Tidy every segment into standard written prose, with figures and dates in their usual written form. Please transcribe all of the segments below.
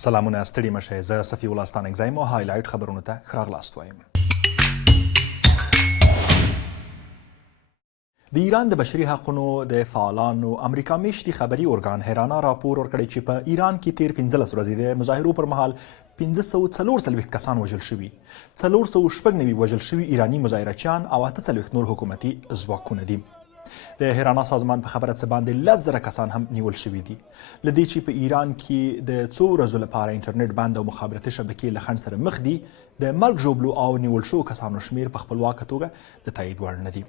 سلامونه ستړي مشئ زه صفي الله ستانکزی یم او هایلایټ خبرونه ته ښه راغلاست وایم. د ایران د بشري حقونو د فعالانو امریکا میشتي خبري ارګان حیرانه راپور ورکړی چې په ایران کې تیر 15 ورځې د مظاهرو پر مهال 544 کسان وژل شوي، 496 وژل شوي ایراني مظاهرچیان او 48 نور حکومتي ځواکونه دي. د حیرانا سازمان په خبره څه باندې 10,000 کسان هم نیول شوي دي. له دې چې په ایران کې د څو ورځو لپاره انټرنیټ بند او مخابراتي شبکې له خنډ سره مخ دي، د مرګ ژوبلو او نیول شوو کسانو شمیر په خپلواکه توګه د تایید وړ نه دي.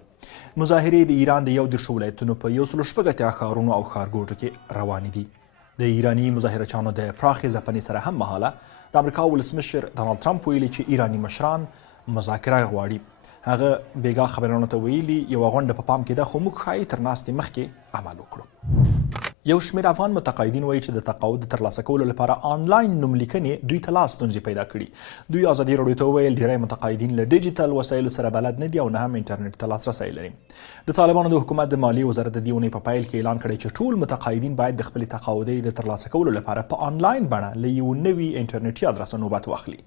مظاهرې د ایران د 13 ولایتونو په 180 ښارونو او ښارګوټو کې روانې دي. د ایراني مظاهرچیانو د پراخې ځپنې سره هم مهاله د امریکا ولسمشر ډانلډ ټرمپ ویلي چې ایراني مشران مذاکره غواړي. هغه بیګا خبرونو ته ویلي یوه غونډه په پام کې ده، خو موږ ښایي تر ناستې مخکې عمل وکړو. یو شمېر افغان متقاعدین وایي چې د تقاعد د ترلاسه کولو لپاره آنلاین نوملیکنې دوی ته لا ستونزې پیدا کړي. دوی ازادي راډیو ته وویل ډیری متقاعدین له ډیجیټل وسایلو سره بلد نه دي او نه هم انټرنیټ ته لاسرسی لري. د طالبانو د حکومت د مالیې وزارت د دې اونۍ په پیل کې اعلان کړی چې ټول متقاعدین باید د خپلې تقاعدۍ د ترلاسه کولو لپاره په آنلاین بڼه له یو نوي انټرنیټي ادرسه نوبت واخلي.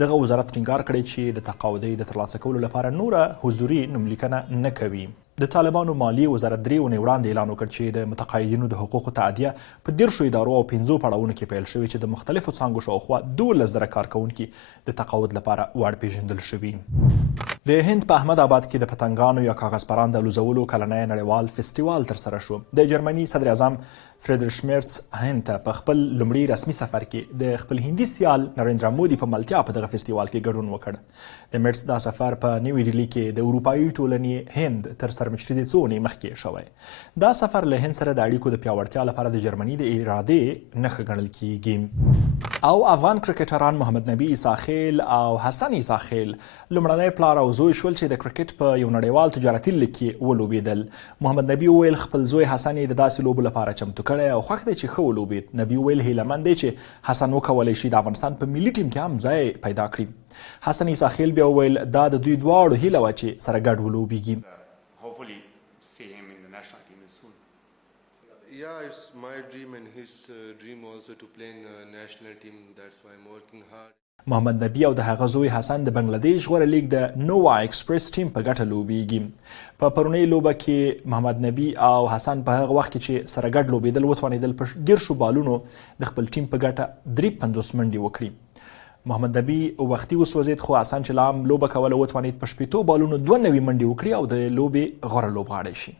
دغه وزارت ټینګار کړی چې د تقاعدۍ د ترلاسه کولو لپاره نوره حضوري نوملیکنه نه کوي. د طالبانو مالیې وزارت 3 اونۍ وړاندې اعلان وکړ چې د متقاعدینو د حقوقو تعدیه په 10 ادارو او 5 پړاوونو کې پیل شوې چې د مختلفو څانګو شاوخوا 12,000 کارکوونکي د تقاعد لپاره وړ پیژندل شوي. د هند په احمد آباد کې د پتنګانو یا کاغذ پران د الوزولو کلنی نړیوال فستیوال ترسره شو. د جرمني صدر اعظم فریدریش مرتز هند ته په خپل لومړي رسمي سفر کې د خپل هندي سیال نریندرا مودي په ملتیا په دغه فستیوال کې ګډون وکړ. د مرتز دا سفر په نیوي ډیلي کې د اروپایي ټولنې هند تر سرمشري د څو اونۍ مخکې شوی. دا سفر له هند سره د اړیکو د پیاوړتیا لپاره د جرمني د ارادې نښه ګڼل کیږي. او افغان کرکټران محمد نبي عیساخیل او حسن عیساخیل لومړنی پلار او زوی شول چې د کرکټ په یو نړیوال تجارتي لیګ کې ولوبېدل. محمد نبي وویل خپل زوی حسن یې د داسې لوبو لپاره چمتو کړی او خوښ دی چې ښه ولوبېد. نبي وویل هیله مند دی چې حسن وکولی شي د افغانستان په ملي ټیم کې هم ځای پیدا کړي. حسن عیساخیل بیا وویل دا د دوی دواړو هیله وه چې سره ګډ ولوبېږي. Yeah, it's my dream and his dream also to play in a national team. That's why I'm working hard. محمد نبي او د هغه زوی حسن د بنگلاديش غوره لیګ د نووا ایکسپریس ټیم په ګټه لوبېږي. په پرونۍ لوبه کې محمد نبي او حسن په هغه وخت کې چې سره ګډ لوبېدل وتوانېدل په 10 بالونو د خپل ټیم په ګټه 53 منډې وکړي. محمد نبي وختي وسوځېد خو حسن چې لا هم لوبه کوله وتوانېد په 80 بالونو 92 منډې وکړي او د لوبې غوره لوبغاړی شي.